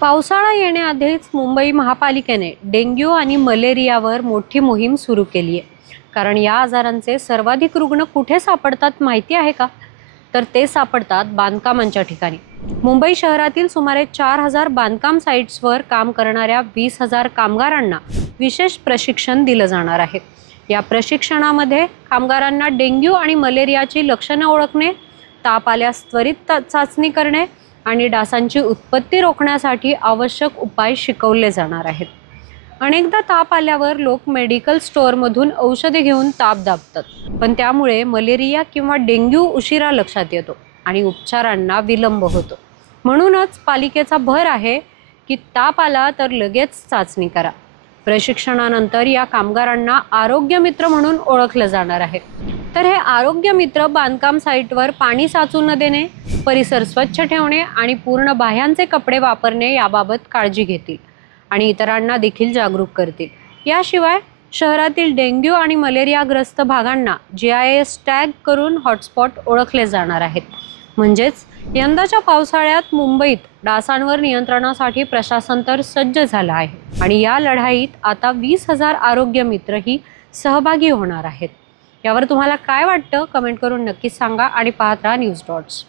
पावसाळा येण्याआधीच मुंबई महापालिकेने डेंग्यू आणि मलेरियावर मोठी मोहीम सुरू केली आहे. कारण या आजारांचे सर्वाधिक रुग्ण कुठे सापडतात माहिती आहे का? तर ते सापडतात बांधकामांच्या ठिकाणी. मुंबई शहरातील सुमारे 4,000 बांधकाम साईट्सवर काम करणाऱ्या 20,000 कामगारांना विशेष प्रशिक्षण दिलं जाणार आहे. या प्रशिक्षणामध्ये कामगारांना डेंग्यू आणि मलेरियाची लक्षणं ओळखणे, ताप आल्यास त्वरित चाचणी करणे आणि डासांची उत्पत्ती रोखण्यासाठी आवश्यक उपाय शिकवले जाणार आहेत. अनेकदा ताप आल्यावर लोक मेडिकल स्टोअरमधून औषधे घेऊन ताप दाबतात, पण त्यामुळे मलेरिया किंवा डेंग्यू उशिरा लक्षात येतो आणि उपचारांना विलंब होतो. म्हणूनच पालिकेचा भर आहे की ताप आला तर लगेच चाचणी करा. प्रशिक्षणानंतर या कामगारांना आरोग्य मित्र म्हणून ओळखलं जाणार आहे. तर हे आरोग्य मित्र बांधकाम साईटवर पाणी साचू न देणे, परिसर स्वच्छ ठेवणे आणि पूर्ण बाह्यांचे कपडे वापरणे याबाबत काळजी घेतील आणि इतरांना देखील जागरूक करतील. याशिवाय शहरातील डेंग्यू आणि मलेरियाग्रस्त भागांना GIS टॅग करून हॉटस्पॉट ओळखले जाणार आहेत. म्हणजेच यंदाच्या पावसाळ्यात मुंबईत डासांवर नियंत्रणासाठी प्रशासन तर सज्ज झालं आहे आणि या लढाईत आता 20,000 आरोग्य मित्रही सहभागी होणार आहेत. यावर तुम्हाला काय वाटतं? कमेंट करून नक्कीच सांगा आणि पाहत राहा न्यूज डॉट्स.